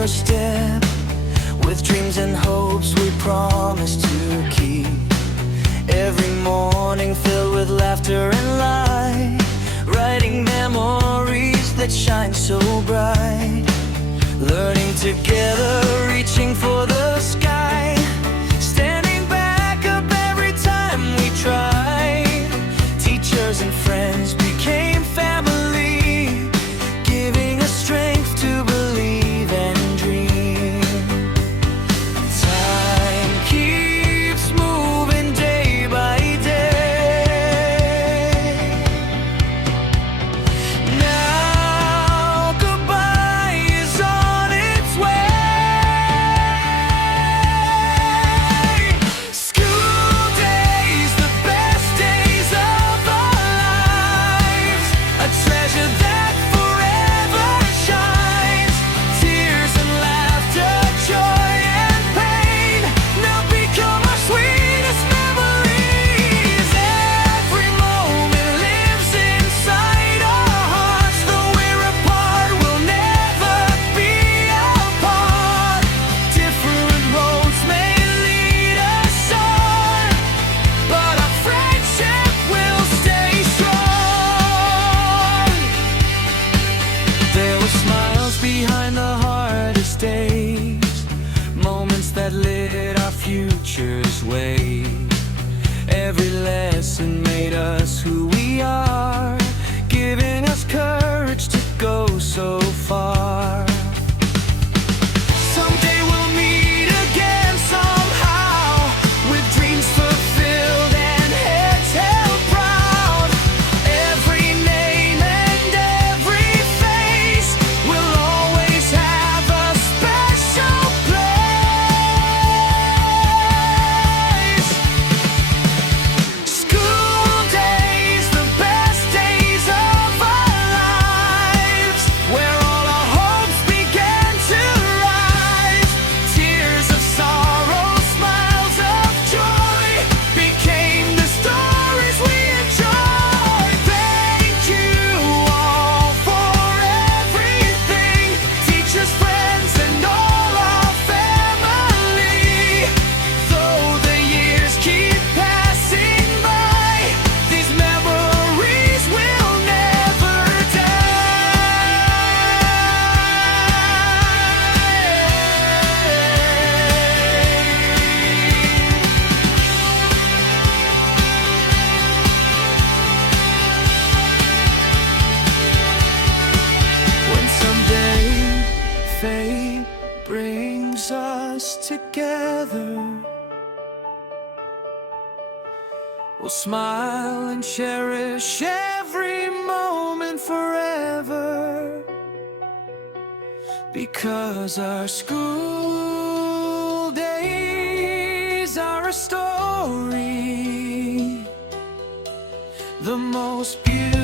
first step, with dreams and hopes we promise to keep. Every morning filled with laughter and light, writing memories that shine so bright. Learning together, reaching for the sky, standing back up every time we tried. Teachers and friends became family, giving us strength to believe and dream. Time keeps moving day by day. Now goodbye is on its way. School days, the best days of our lives, a treasure that forever shines. Tears and laughter, joy and pain, now become our sweetest memories. Every moment lives inside our hearts. Though we're apart, we'll never be apart. Different roads may lead us on, but our friendship will stay strong. There were smiles behind the hardest days, moments that lit our future's way. Every lesson made us who we are, giving us courage to go so far. Someday we'll meet again somehow, with dreams fulfilled and heads held proud. Every name and every face will always have a special place. School days, the best days of our lives, where all our hopes began to rise. Tears of sorrow, smiles of joy, became the stories we enjoy. Thank you all for everything, teachers, friends, and all our family. Though the years keep passing by, these memories will never When someday fate brings us together, we'll smile and cherish every moment forever, because our school days are a story, the most beautiful